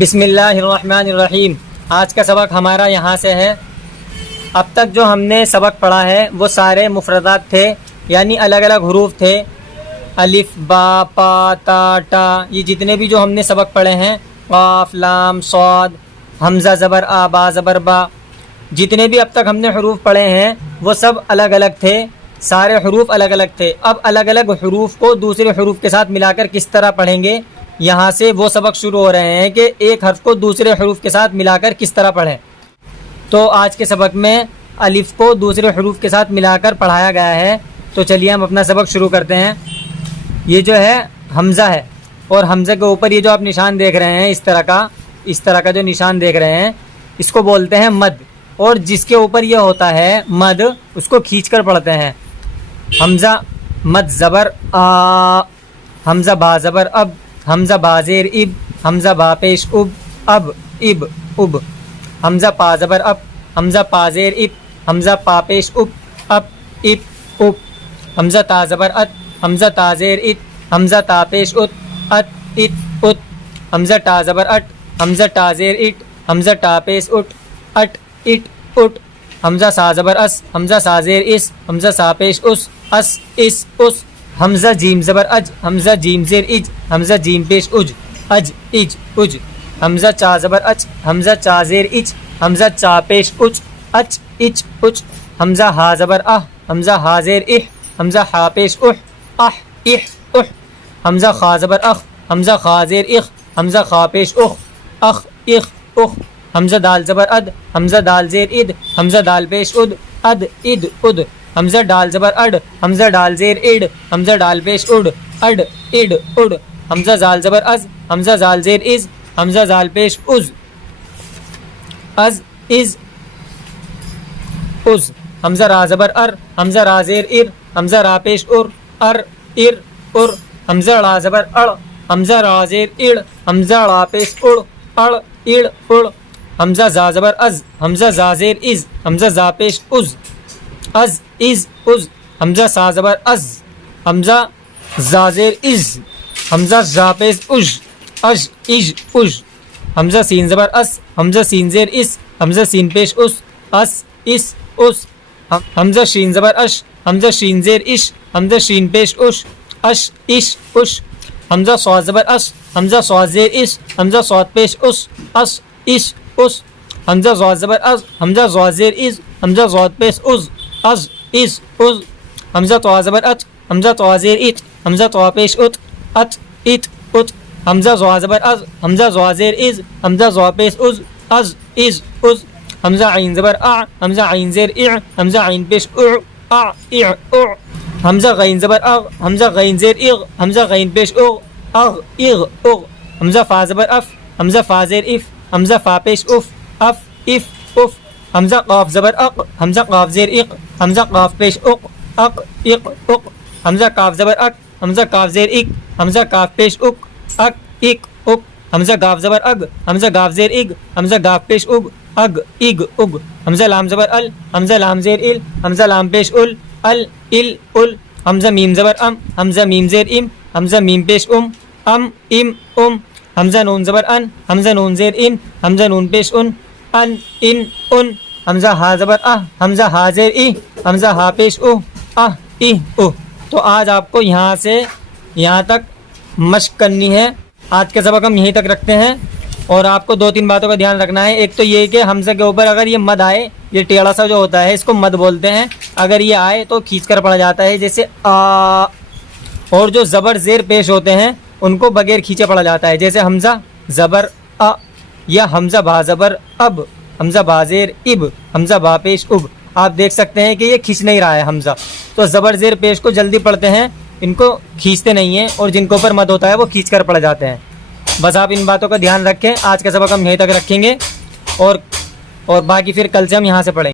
بسم اللہ الرحمن الرحیم۔ آج کا سبق ہمارا یہاں سے ہے۔ اب تک جو ہم نے سبق پڑھا ہے وہ سارے مفردات تھے، یعنی الگ الگ حروف تھے، الف با پا تا ٹا، یہ جتنے بھی جو ہم نے سبق پڑھے ہیں، قاف لام صاد حمزہ زبر آ با زبر با، جتنے بھی اب تک ہم نے حروف پڑھے ہیں وہ سب الگ الگ تھے، سارے حروف الگ الگ تھے۔ اب الگ الگ حروف کو دوسرے حروف کے ساتھ ملا کر کس طرح پڑھیں گے، یہاں سے وہ سبق شروع ہو رہے ہیں کہ ایک حرف کو دوسرے حروف کے ساتھ ملا کر کس طرح پڑھیں۔ تو آج کے سبق میں الف کو دوسرے حروف کے ساتھ ملا کر پڑھایا گیا ہے۔ تو چلیے ہم اپنا سبق شروع کرتے ہیں۔ یہ جو ہے حمزہ ہے، اور حمزہ کے اوپر یہ جو آپ نشان دیکھ رہے ہیں اس طرح کا جو نشان دیکھ رہے ہیں، اس کو بولتے ہیں مد، اور جس کے اوپر یہ ہوتا ہے مد اس کو کھینچ کر پڑھتے ہیں۔ حمزہ مد زبر آ، حمزہ با زبر اب، حمزہ با زیر اب، حمزہ با پیش اب اب اب، حمزہ پا زبر اب، حمزہ پا زیر اب، حمزہ پا پیش اب اب، حمزہ تا زبر ات، حمزہ تا زیر ات، حمزہ تا پیش ات حمزہ تا زبر اٹ، حمزہ تا زیر اٹ، حمزہ تا پیش اٹ حمزہ سا زبر اس، حمزہ سا زیر اس، حمزہ سا پیش اس حمزہ جیم زبر اج، حمزہ جیم زیر اج، حمزہ جیم پیش اج حمزہ چا زبر اچ، حمزہ چا زیر اچ، حمزہ چا پیش اچ حمزہ ہا زبر اہ، حمزہ ہا زیر اہ، حمزہ ہا پیش حمزہ خا زبر اخ، حمزہ خا زیر اخ، حمزہ خا پیش اخ حمزہ دال زبر اد، حمزہ دال زیر اد، حمزہ دال پیش اد حمزہ ڈال زبر اڈ، حمزہ ڈال زیر اڈ، حمزہ ڈال پیش اڈ حمزہ زال زبر از، حمزہ زال زیر از، حمزہ زال پیش از حمزہ را زبر ار، حمزہ را زیر ار، حمزہ را پیش ار حمزہ را زبر اڑ، حمزہ را زیر اڑ، حمزہ را پیش اڑ حمزہ زا زبر از، حمزہ زا زیر از، حمزہ زا پیش از حمزہ سا زبر از، حمزہ زا زیر از، حمزہ زا پیش حمزہ سین زبر اس، حمزہ سین زیر اس، حمزہ سین پیش اس حمزہ شین زبر اش، حمزہ شین زیر اش، حمزہ شین پیش حمزہ صاد زبر اس، حمزہ صاد زیر اس، حمزہ صاد پیش حمزہ ضاد زبر از، حمزہ ضاد زیر از، حمزہ ضاد پیش حمزہ طوا زبر ات، حمزہ طوا زیر ات، حمزہ طوا پیش حمزہ ضوا زبر از، حمزہ ضوا زیر از، حمزہ ضوا پیش حمزہ عین زبر ا، حمزہ عین زیر ا، حمزہ عین پیش حمزہ غین زبر اغ، حمزہ غین زیر اغ، حمزہ غین پیش حمزہ فا زبر اف، حمزہ فا زیر اف، حمزہ فا پیش حمزہ قاف زبر اق، حمزہ قاف زیر اق، حمزہ قاف پیش حمزہ کاف زبر اک، حمزہ کاف زیر اک، حمزہ کاف پیش حمزہ گاف زبر اگ، حمزہ گاف زیر اگ، حمزہ گاف پیش حمزہ لام زبر ال، حمزہ لام زیر ال، حمزہ لام پیش حمزہ میم زبر ام، حمزہ میم زیر ام، حمزہ میم پیش حمزہ نون زبر ان، حمزہ نون زیر ان، حمزہ نون پیش حمزہ ہا زبر حمزہ ہا زیر حمزہ ہا پیش تو آج آپ کو یہاں سے یہاں تک مشق کرنی ہے۔ آج کا سبق ہم یہیں تک رکھتے ہیں، اور آپ کو 2-3 باتوں کا دھیان رکھنا ہے۔ ایک تو یہ کہ حمزہ کے اوپر اگر یہ مد آئے، یہ ٹیڑھا سا جو ہوتا ہے اس کو مد بولتے ہیں، اگر یہ آئے تو کھینچ کر پڑھا جاتا ہے، جیسے آ، اور جو زبر زیر پیش ہوتے ہیں ان کو بغیر کھینچے پڑھا جاتا ہے، جیسے حمزہ زبر ا، یا حمزہ با زبر اب، حمزہ با زیر اب، حمزہ با پیش اب۔ آپ دیکھ سکتے ہیں کہ یہ کھینچ نہیں رہا ہے حمزہ، تو زبر زیر پیش کو جلدی پڑھتے ہیں، ان کو کھینچتے نہیں ہیں، اور جن کے اوپر مد ہوتا ہے وہ کھینچ کر پڑھ جاتے ہیں۔ بس آپ ان باتوں کا دھیان رکھیں۔ آج کا سبق ہم یہیں تک رکھیں گے، اور باقی پھر کل سے ہم یہاں سے پڑھیں گے۔